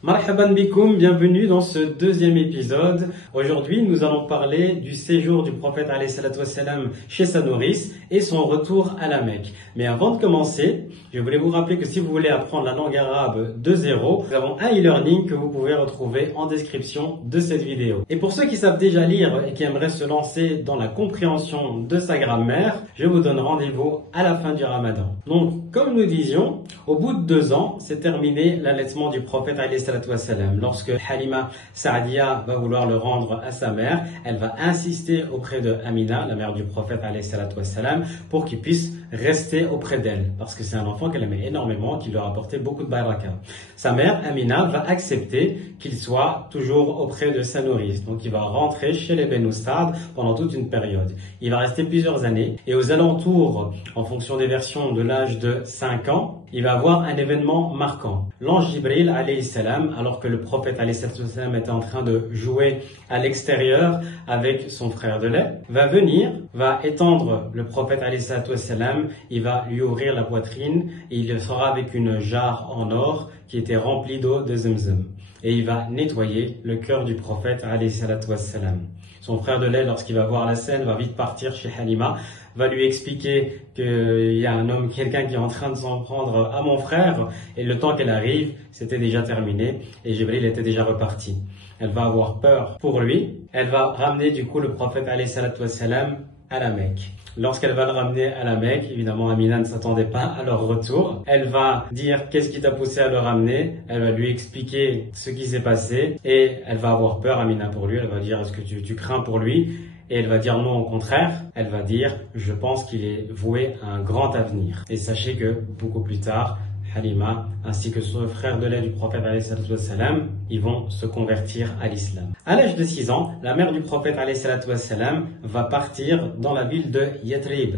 Marhaban bikoum, bienvenue dans ce deuxième épisode. Aujourd'hui, nous allons parler du séjour du prophète alayhi salatu wassalam chez sa nourrice et son retour à la Mecque. Mais avant de commencer, je voulais vous rappeler que si vous voulez apprendre la langue arabe de zéro, nous avons un e-learning que vous pouvez retrouver en description de cette vidéo. Et pour ceux qui savent déjà lire et qui aimeraient se lancer dans la compréhension de sa grammaire, je vous donne rendez-vous à la fin du Ramadan. Donc, comme nous disions, au bout de 2 ans, c'est terminé l'allaitement du prophète alayhi salatu wassalam. Lorsque Halima Sa'diya va vouloir le rendre à sa mère, elle va insister auprès de Amina, la mère du prophète alayhi salatu wassalam, pour qu'il puisse rester auprès d'elle. Parce que c'est un enfant qu'elle aimait énormément, qui lui rapportait beaucoup de baraka. Sa mère, Amina, va accepter qu'il soit toujours auprès de sa nourrice. Donc il va rentrer chez les Benu Saad pendant toute une période. Il va rester plusieurs années et aux alentours, en fonction des versions, de l'âge de 5 ans, il va avoir un événement marquant. L'ange Jibril alayhi salam, alors que le prophète alayhi salam était en train de jouer à l'extérieur avec son frère de lait, va venir, va étendre le prophète alayhi salam, il va lui ouvrir la poitrine et il sera avec une jarre en or qui était remplie d'eau de Zemzem. Et il va nettoyer le cœur du prophète alayhi salam. Son frère de lait, lorsqu'il va voir la scène, va vite partir chez Halima, va lui expliquer qu'il y a un homme, quelqu'un qui est en train de s'en prendre à mon frère, et le temps qu'elle arrive, c'était déjà terminé, et Jibril était déjà reparti. Elle va avoir peur pour lui, elle va ramener du coup le prophète alayhi salam à la Mecque. Lorsqu'elle va le ramener à la Mecque, évidemment Amina ne s'attendait pas à leur retour. Elle va dire qu'est-ce qui t'a poussé à le ramener. Elle va lui expliquer ce qui s'est passé et elle va avoir peur, Amina, pour lui. Elle va dire est-ce que tu crains pour lui? Et elle va dire non, au contraire. Elle va dire je pense qu'il est voué à un grand avenir. Et sachez que beaucoup plus tard, Halima ainsi que son frère de lait du prophète alayhi salam, ils vont se convertir à l'islam. À l'âge de 6 ans, la mère du prophète alayhi salam va partir dans la ville de Yathrib.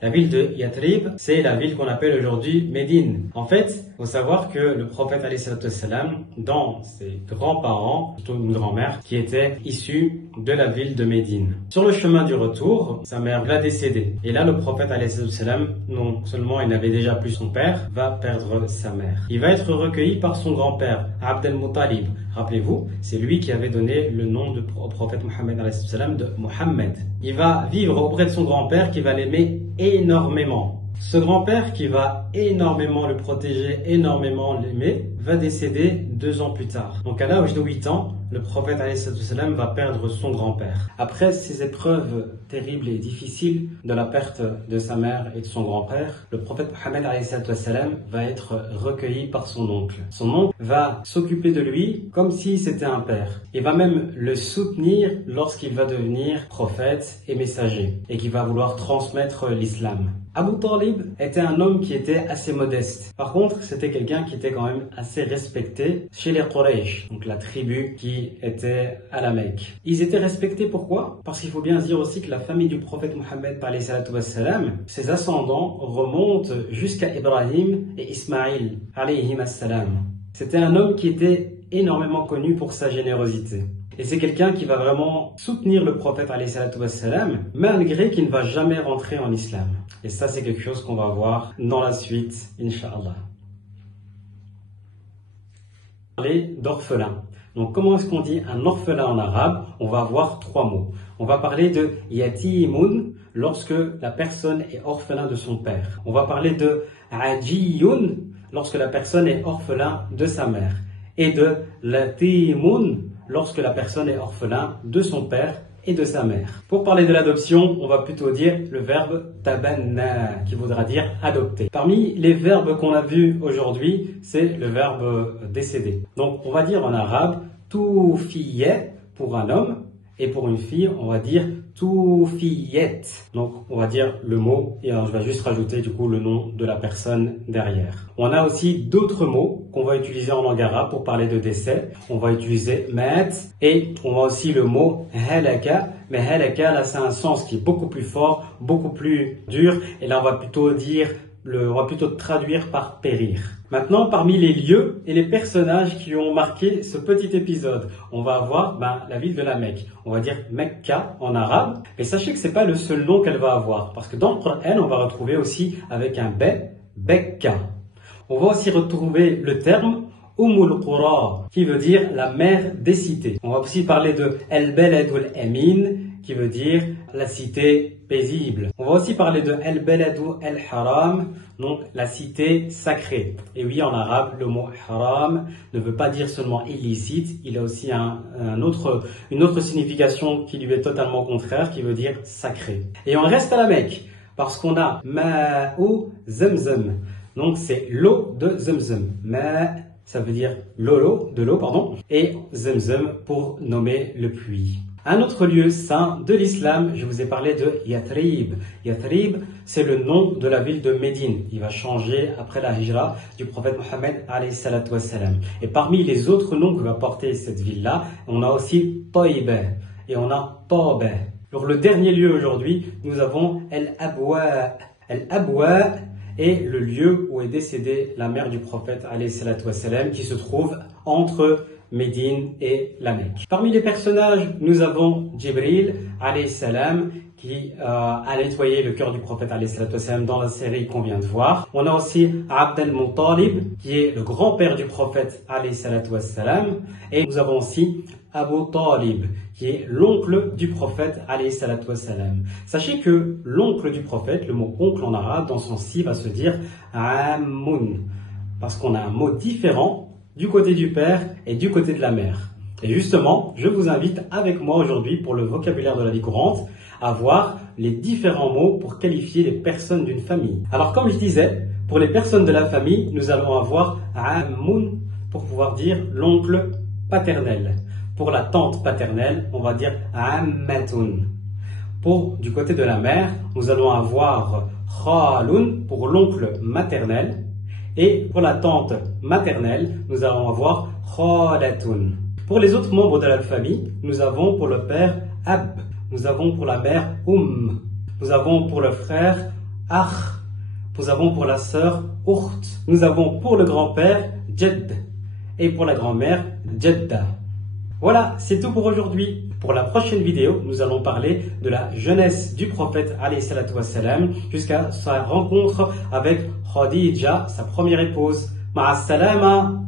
La ville de Yathrib, c'est la ville qu'on appelle aujourd'hui Médine. En fait, il faut savoir que le prophète alayhi salam, dans ses grands-parents, plutôt une grand-mère, qui était issue de la ville de Médine. Sur le chemin du retour, sa mère va décéder. Et là, le prophète alayhi salam, non seulement il n'avait déjà plus son père, va perdre sa mère. Il va être recueilli par son grand-père, Abd al-Muttalib. Rappelez-vous, c'est lui qui avait donné le nom au prophète Mohammed alayhi salam de Mohammed. Il va vivre auprès de son grand-père qui va l'aimer énormément. Ce grand-père qui va énormément le protéger, énormément l'aimer, va décéder 2 ans plus tard. Donc à l'âge de 8 ans, le prophète alayhi salam va perdre son grand-père. Après ces épreuves terribles et difficiles de la perte de sa mère et de son grand-père, le prophète Mohammed alayhi salam va être recueilli par son oncle. Son oncle va s'occuper de lui comme si c'était un père. Il va même le soutenir lorsqu'il va devenir prophète et messager et qu'il va vouloir transmettre l'islam. Abu Talib était un homme qui était assez modeste. Par contre, c'était quelqu'un qui était quand même assez respecté chez les Quraysh, donc la tribu qui était à la Mecque. Ils étaient respectés pourquoi? Parce qu'il faut bien dire aussi que la famille du prophète Mohammed, ses ascendants remontent jusqu'à Ibrahim et Ismaïl, C'était un homme qui était énormément connu pour sa générosité. Et c'est quelqu'un qui va vraiment soutenir le prophète malgré qu'il ne va jamais rentrer en islam. Et ça, c'est quelque chose qu'on va voir dans la suite, Inch'Allah. Parler d'orphelin. Donc, comment est-ce qu'on dit un orphelin en arabe? On va avoir 3 mots. On va parler de yatimun lorsque la personne est orphelin de son père. On va parler de ajiyun lorsque la personne est orphelin de sa mère. Et de latimun lorsque la personne est orphelin de son père et de sa mère. Pour parler de l'adoption, on va plutôt dire le verbe tabanna, qui voudra dire adopter. Parmi les verbes qu'on a vus aujourd'hui, c'est le verbe décéder. Donc on va dire en arabe toufiyet pour un homme, et pour une fille, on va dire toufiyet. Donc on va dire le mot, et alors je vais juste rajouter du coup le nom de la personne derrière. On a aussi d'autres mots qu'on va utiliser en langue arabe pour parler de décès. On va utiliser mat, et on va aussi le mot halaka. Mais halaka, là, c'est un sens qui est beaucoup plus fort, beaucoup plus dur. Et là, on va plutôt dire, on va plutôt traduire par périr. Maintenant, parmi les lieux et les personnages qui ont marqué ce petit épisode, on va avoir la ville de la Mecque. On va dire Mecca en arabe. Et sachez que c'est pas le seul nom qu'elle va avoir. Parce que dans le Coran, on va retrouver aussi avec un B, Bekka. On va aussi retrouver le terme Qura, qui veut dire la mère des cités. On va aussi parler de Al-Baladul Amin, qui veut dire la cité paisible. On va aussi parler de Al-Baladu Al-Haram, donc la cité sacrée. Et oui, en arabe, le mot haram ne veut pas dire seulement illicite, il a aussi une autre signification qui lui est totalement contraire, qui veut dire sacré. Et on reste à la Mecque, parce qu'on a Ma'u Zamzam, donc c'est l'eau de Zamzam. Ma, ça veut dire de l'eau, pardon, et Zamzam pour nommer le puits. Un autre lieu saint de l'islam, je vous ai parlé de Yathrib. Yathrib, c'est le nom de la ville de Médine. Il va changer après la hijra du prophète Mohammed alayhi salatu wassalam. Et parmi les autres noms que va porter cette ville-là, on a aussi Taïba et on a Taba. Pour le dernier lieu aujourd'hui, nous avons Al-Abwa. Al-Abwa est le lieu où est décédée la mère du prophète alayhi salatu wassalam, qui se trouve entre Médine et la Mecque. Parmi les personnages, nous avons Jibril alayhi salam qui a nettoyé le cœur du prophète alayhi salam dans la série qu'on vient de voir. On a aussi Abd al-Muttalib qui est le grand-père du prophète alayhi salam, et nous avons aussi Abu Talib qui est l'oncle du prophète alayhi salam. Sachez que l'oncle du prophète, le mot oncle en arabe dans son si va se dire Ammun, parce qu'on a un mot différent du côté du père et du côté de la mère. Et justement, je vous invite avec moi aujourd'hui pour le vocabulaire de la vie courante à voir les différents mots pour qualifier les personnes d'une famille. Alors comme je disais, pour les personnes de la famille, nous allons avoir Ammun pour pouvoir dire l'oncle paternel. Pour la tante paternelle, on va dire Ammatun. Pour du côté de la mère, nous allons avoir Khalun pour l'oncle maternel. Et pour la tante maternelle, nous allons avoir Khalatun. Pour les autres membres de la famille, nous avons pour le père Ab, nous avons pour la mère nous avons pour le frère Akh, nous avons pour la sœur Ukht, nous avons pour le grand-père Jedd et pour la grand-mère Jedda. Voilà, c'est tout pour aujourd'hui. Pour la prochaine vidéo, nous allons parler de la jeunesse du prophète alayhi salatu wassalam jusqu'à sa rencontre avec Khadija, sa première épouse. Ma'as salama.